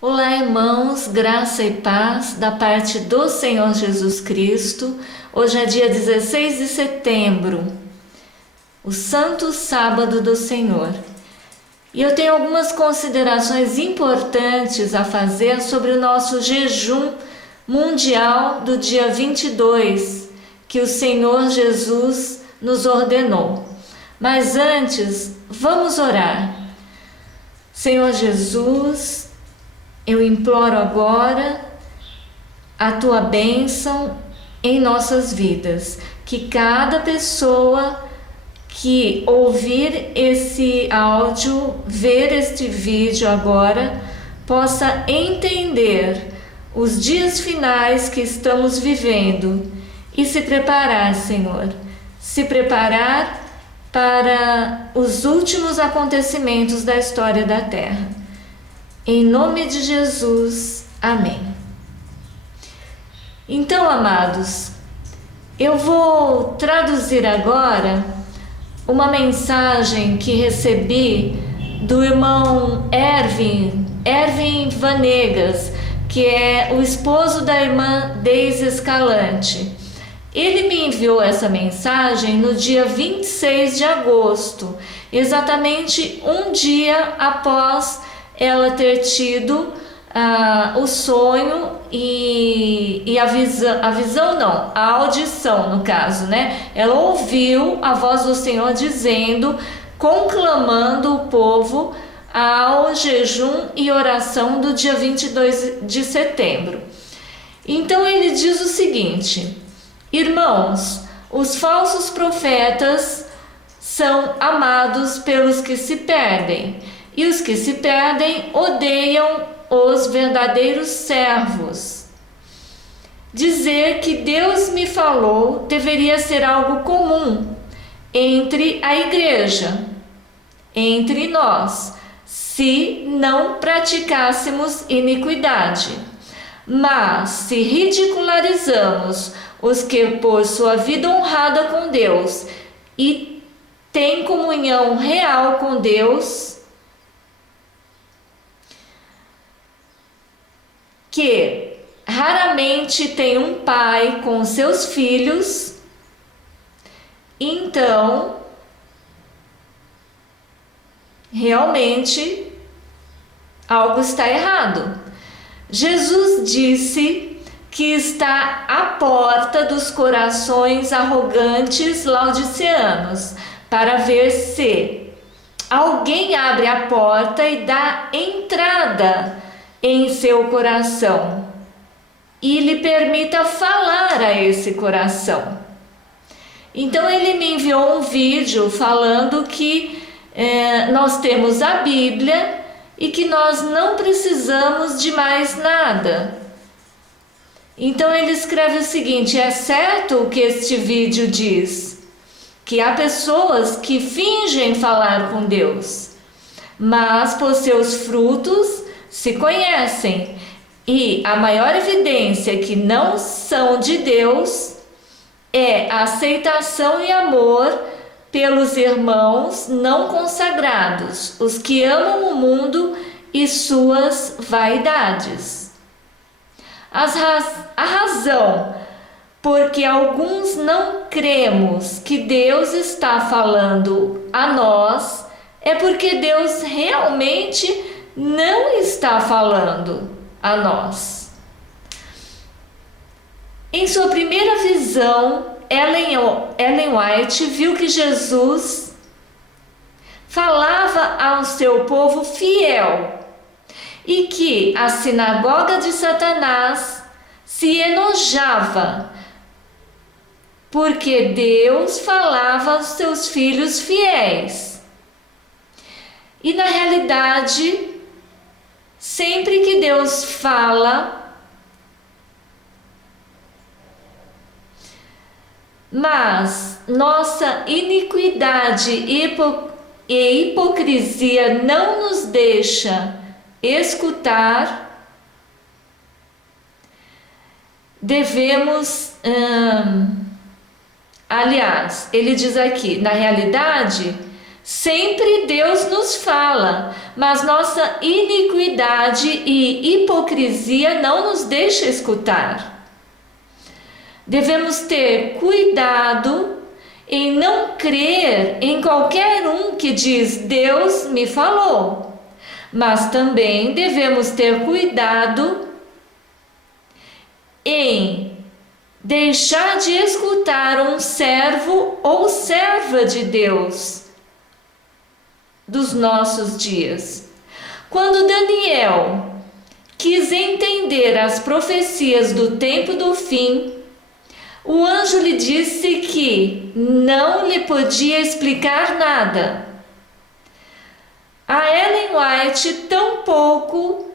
Olá, irmãos, graça e paz da parte do Senhor Jesus Cristo. Hoje é dia 16 de setembro, o Santo Sábado do Senhor. E eu tenho algumas considerações importantes a fazer sobre o nosso jejum mundial do dia 22, que o Senhor Jesus nos ordenou. Mas antes, vamos orar. Senhor Jesus, eu imploro agora a tua bênção em nossas vidas, que cada pessoa que ouvir esse áudio, ver este vídeo agora, possa entender os dias finais que estamos vivendo e se preparar, Senhor, se preparar para os últimos acontecimentos da história da Terra. Em nome de Jesus, amém. Então, amados, eu vou traduzir agora uma mensagem que recebi do irmão Erwin Vanegas, que é o esposo da irmã Deise Escalante. Ele me enviou essa mensagem no dia 26 de agosto, exatamente um dia após ela ter tido o sonho e a audição, no caso, né? Ela ouviu a voz do Senhor dizendo, conclamando o povo ao jejum e oração do dia 22 de setembro. Então ele diz o seguinte: irmãos, os falsos profetas são amados pelos que se perdem, e os que se perdem odeiam os verdadeiros servos. Dizer que Deus me falou deveria ser algo comum entre a igreja, entre nós, se não praticássemos iniquidade. Mas se ridicularizamos os que por sua vida honrada com Deus e têm comunhão real com Deus, que raramente tem um pai com seus filhos, então realmente algo está errado. Jesus disse que está à porta dos corações arrogantes laodiceanos, para ver se alguém abre a porta e dá entrada em seu coração e lhe permita falar a esse coração. Então ele me enviou um vídeo falando que nós temos a Bíblia e que nós não precisamos de mais nada. Então ele escreve o seguinte: é certo o que este vídeo diz, que há pessoas que fingem falar com Deus, mas por seus frutos se conhecem, e a maior evidência que não são de Deus é a aceitação e amor pelos irmãos não consagrados, os que amam o mundo e suas vaidades. A razão porque alguns não cremos que Deus está falando a nós é porque Deus realmente não está falando a nós. Em sua primeira visão, Ellen White viu que Jesus falava ao seu povo fiel e que a sinagoga de Satanás se enojava porque Deus falava aos seus filhos fiéis. E na realidade, sempre que Deus fala, mas nossa iniquidade e hipocrisia não nos deixa escutar, devemos, aliás, ele diz aqui, na realidade, Sempre Deus nos fala, mas nossa iniquidade e hipocrisia não nos deixa escutar. Devemos ter cuidado em não crer em qualquer um que diz Deus me falou, mas também devemos ter cuidado em deixar de escutar um servo ou serva de Deus dos nossos dias. Quando Daniel quis entender as profecias do tempo do fim, o anjo lhe disse que não lhe podia explicar nada. A Ellen White tampouco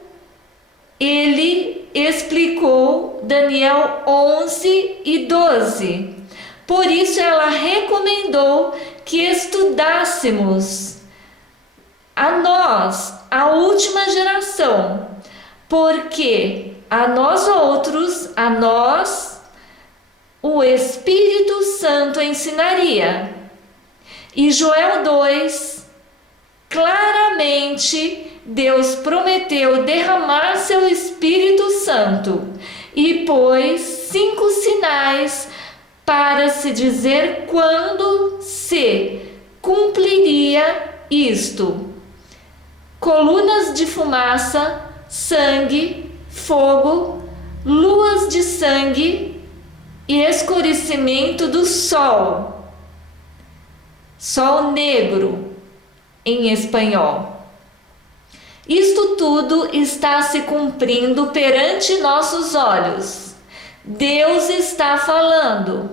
ele explicou Daniel 11 e 12. Por isso ela recomendou que estudássemos a nós, a última geração, porque a nós outros, a nós, o Espírito Santo ensinaria. E Joel 2, claramente, Deus prometeu derramar seu Espírito Santo e pôs 5 sinais para se dizer quando se cumpriria isto: colunas de fumaça, sangue, fogo, luas de sangue e escurecimento do sol. Sol negro, em espanhol. Isto tudo está se cumprindo perante nossos olhos. Deus está falando,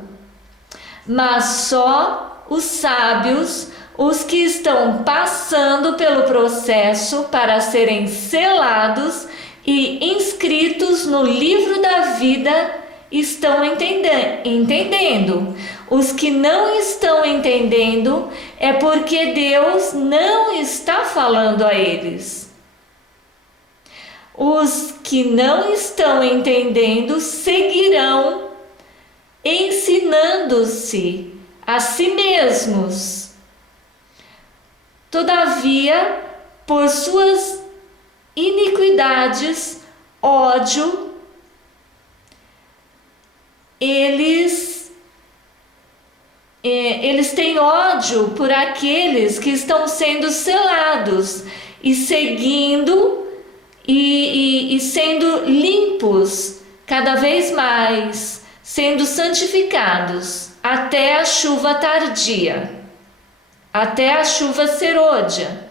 mas só os sábios, os que estão passando pelo processo para serem selados e inscritos no livro da vida, estão entendendo. Os que não estão entendendo é porque Deus não está falando a eles. Os que não estão entendendo seguirão ensinando-se a si mesmos. Todavia, por suas iniquidades, ódio, eles têm ódio por aqueles que estão sendo selados e seguindo e sendo limpos cada vez mais, sendo santificados até a chuva tardia, até a chuva serôdia.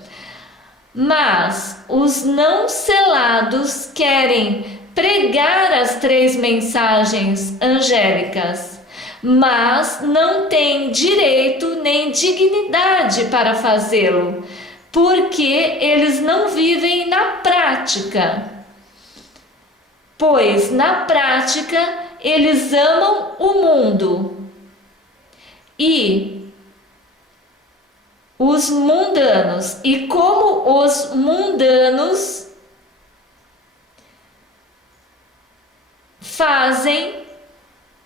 Mas os não selados querem pregar as 3 mensagens angélicas, mas não têm direito nem dignidade para fazê-lo, porque eles não vivem na prática. Pois na prática eles amam o mundo e os mundanos, e como os mundanos fazem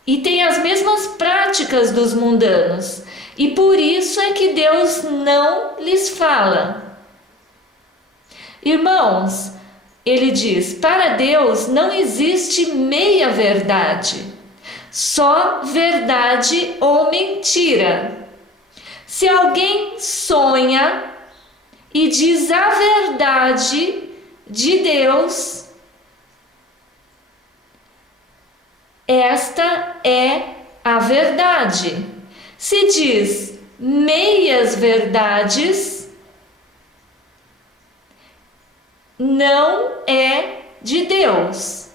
e têm as mesmas práticas dos mundanos, e por isso é que Deus não lhes fala. Irmãos, ele diz: para Deus não existe meia verdade, só verdade ou mentira. Se alguém sonha e diz a verdade de Deus, esta é a verdade. Se diz meias verdades, não é de Deus.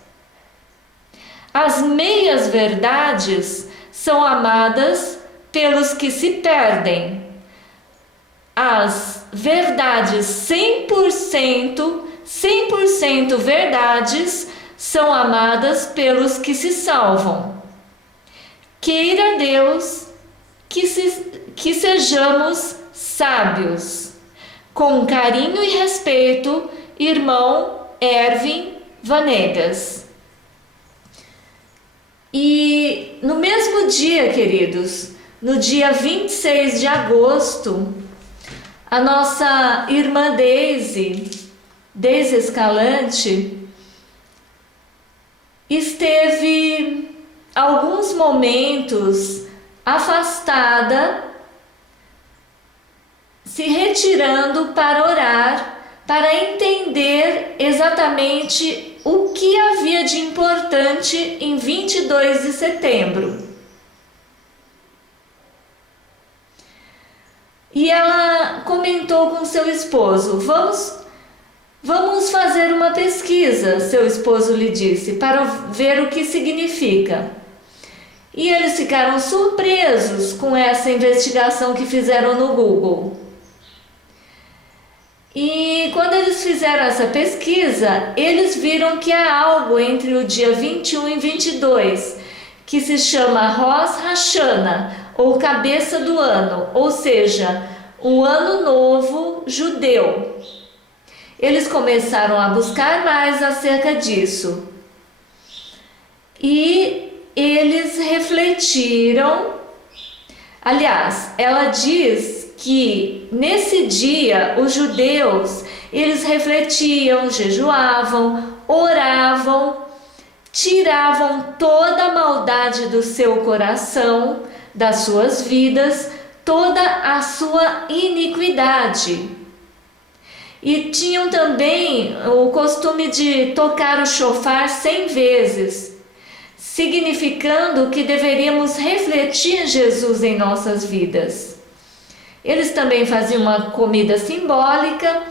As meias verdades são amadas pelos que se perdem. As verdades 100% verdades são amadas pelos que se salvam. Queira Deus que sejamos sábios. Com carinho e respeito, irmão Ervin Vanegas. E no mesmo dia, queridos, no dia 26 de agosto, A nossa irmã Deise Escalante, esteve alguns momentos afastada, se retirando para orar, para entender exatamente o que havia de importante em 22 de setembro. E ela comentou com seu esposo: Vamos fazer uma pesquisa, seu esposo lhe disse, para ver o que significa. E eles ficaram surpresos com essa investigação que fizeram no Google. E quando eles fizeram essa pesquisa, eles viram que há algo entre o dia 21 e 22, que se chama Rosh Hashanah, ou cabeça do ano, ou seja, o ano novo judeu. Eles começaram a buscar mais acerca disso. E eles refletiram. Aliás, ela diz que nesse dia os judeus, eles refletiam, jejuavam, oravam, tiravam toda a maldade do seu coração, das suas vidas, toda a sua iniquidade. E tinham também o costume de tocar o chofar 100 vezes, significando que deveríamos refletir Jesus em nossas vidas. Eles também faziam uma comida simbólica,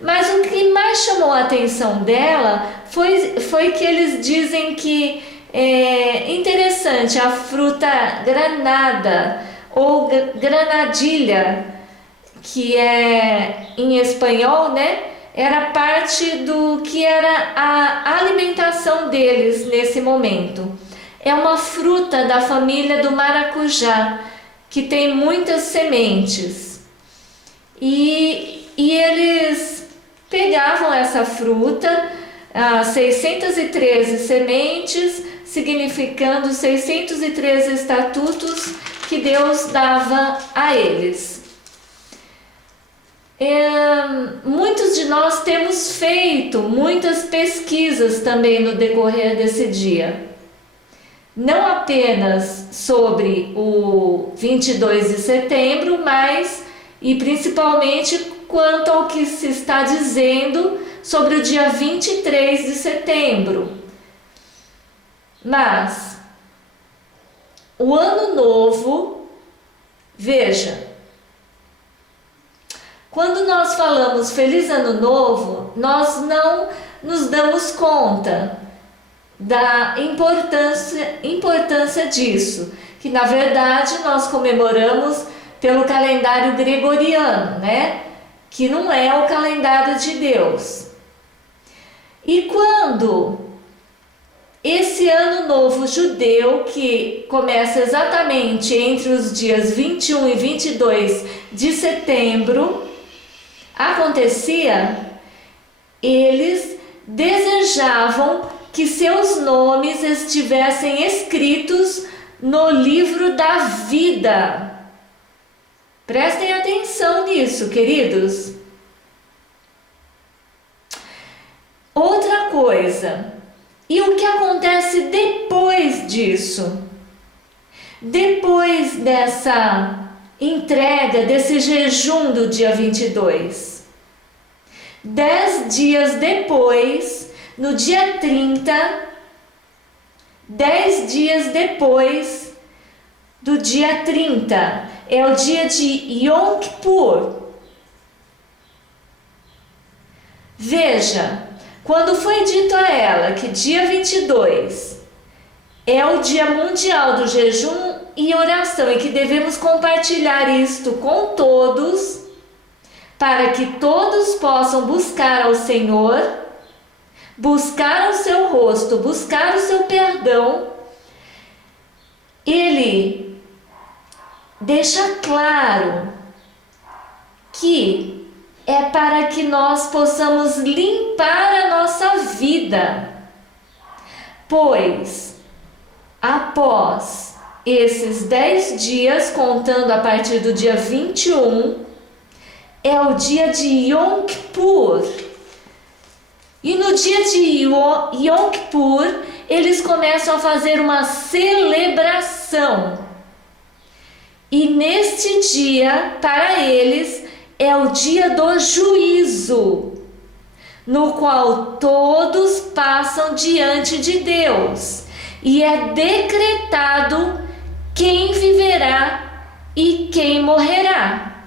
mas o que mais chamou a atenção dela foi que eles dizem que é interessante a fruta granada ou granadilha, que é em espanhol, né? Era parte do que era a alimentação deles nesse momento. É uma fruta da família do maracujá, que tem muitas sementes. E eles pegavam essa fruta, 613 sementes, significando 613 estatutos que Deus dava a eles. Muitos de nós temos feito muitas pesquisas também no decorrer desse dia. Não apenas sobre o 22 de setembro, mas e principalmente quanto ao que se está dizendo sobre o dia 23 de setembro. Mas o ano novo, veja, quando nós falamos Feliz Ano Novo, nós não nos damos conta da importância disso, que na verdade nós comemoramos pelo calendário gregoriano, né? Que não é o calendário de Deus. E quando esse ano novo judeu, que começa exatamente entre os dias 21 e 22 de setembro, acontecia, eles desejavam que seus nomes estivessem escritos no livro da vida. Prestem atenção nisso, queridos. Outra coisa, e o que acontece depois disso? Depois dessa entrega, desse jejum do dia 22. 10 dias depois, no dia 30, 10 dias depois do dia 30, é o dia de Yom Kippur. Veja, quando foi dito a ela que dia 22 é o dia mundial do jejum e oração e que devemos compartilhar isto com todos, para que todos possam buscar ao Senhor, buscar o seu rosto, buscar o seu perdão, ele deixa claro que é para que nós possamos limpar a nossa vida, pois após esses 10 dias, contando a partir do dia 21, é o dia de Yom Kippur. E no dia de Yom Kippur, eles começam a fazer uma celebração. E neste dia, para eles, é o dia do juízo, no qual todos passam diante de Deus. E é decretado quem viverá e quem morrerá.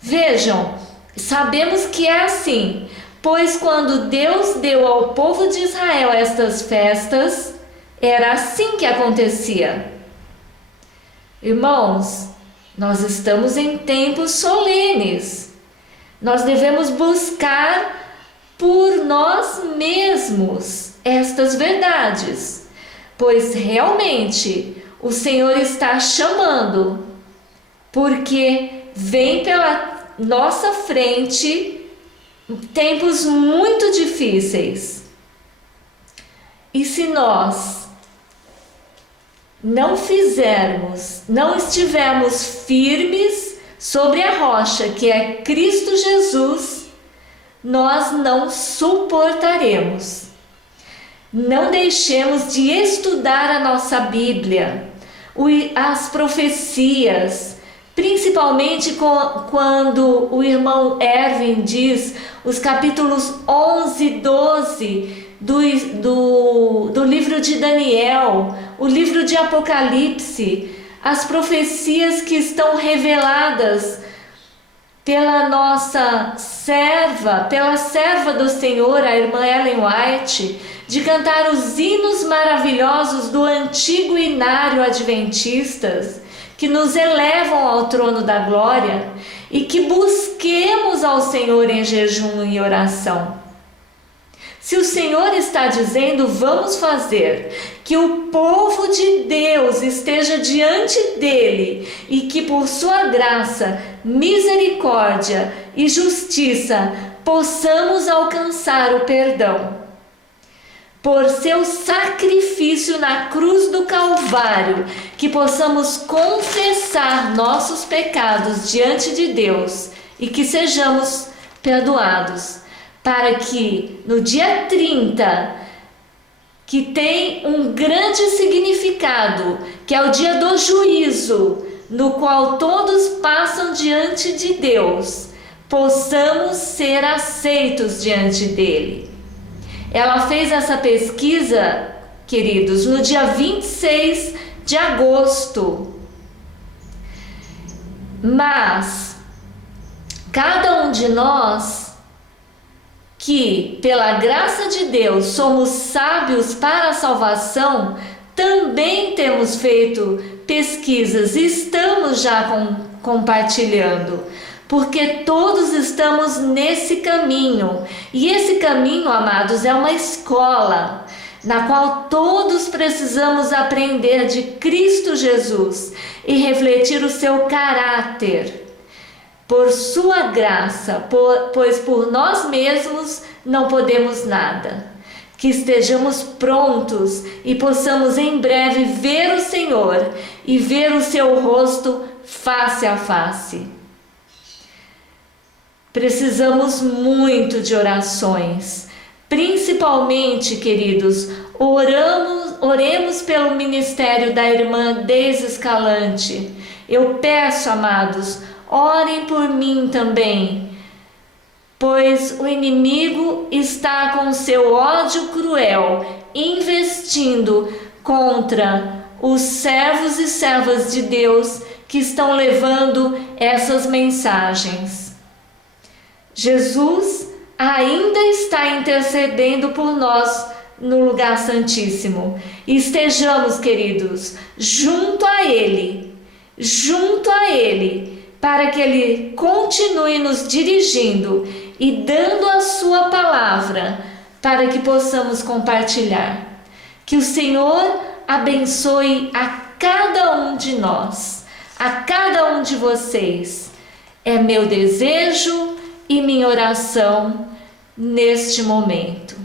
Vejam, sabemos que é assim, pois quando Deus deu ao povo de Israel estas festas, era assim que acontecia. Irmãos, nós estamos em tempos solenes. Nós devemos buscar por nós mesmos estas verdades, pois realmente o Senhor está chamando, porque vem pela nossa frente tempos muito difíceis. E se nós não estivermos firmes sobre a rocha, que é Cristo Jesus, nós não suportaremos. Não deixemos de estudar a nossa Bíblia, as profecias, principalmente quando o irmão Erwin diz os capítulos 11 e 12 do livro de Daniel, o livro de Apocalipse, as profecias que estão reveladas pela nossa serva, pela serva do Senhor, a irmã Ellen White, de cantar os hinos maravilhosos do antigo inário adventistas, que nos elevam ao trono da glória, e que busquemos ao Senhor em jejum e oração. Se o Senhor está dizendo, vamos fazer, que o povo de Deus esteja diante dele e que por sua graça, misericórdia e justiça possamos alcançar o perdão. Por seu sacrifício na cruz do Calvário, que possamos confessar nossos pecados diante de Deus e que sejamos perdoados, para que no dia 30, que tem um grande significado, que é o dia do juízo, no qual todos passam diante de Deus, possamos ser aceitos diante dele. Ela fez essa pesquisa, queridos, no dia 26 de agosto. Mas cada um de nós que, pela graça de Deus, somos sábios para a salvação, também temos feito pesquisas e estamos já compartilhando, porque todos estamos nesse caminho. E esse caminho, amados, é uma escola na qual todos precisamos aprender de Cristo Jesus e refletir o seu caráter. Por sua graça, pois por nós mesmos não podemos nada. Que estejamos prontos e possamos em breve ver o Senhor e ver o seu rosto face a face. Precisamos muito de orações, principalmente, queridos, oremos pelo ministério da irmã Deise Escalante. Eu peço, amados, orem por mim também, pois o inimigo está com seu ódio cruel investindo contra os servos e servas de Deus que estão levando essas mensagens. Jesus ainda está intercedendo por nós no lugar santíssimo. Estejamos, queridos, junto a Ele, para que Ele continue nos dirigindo e dando a sua palavra para que possamos compartilhar. Que o Senhor abençoe a cada um de nós, a cada um de vocês. É meu desejo e minha oração neste momento.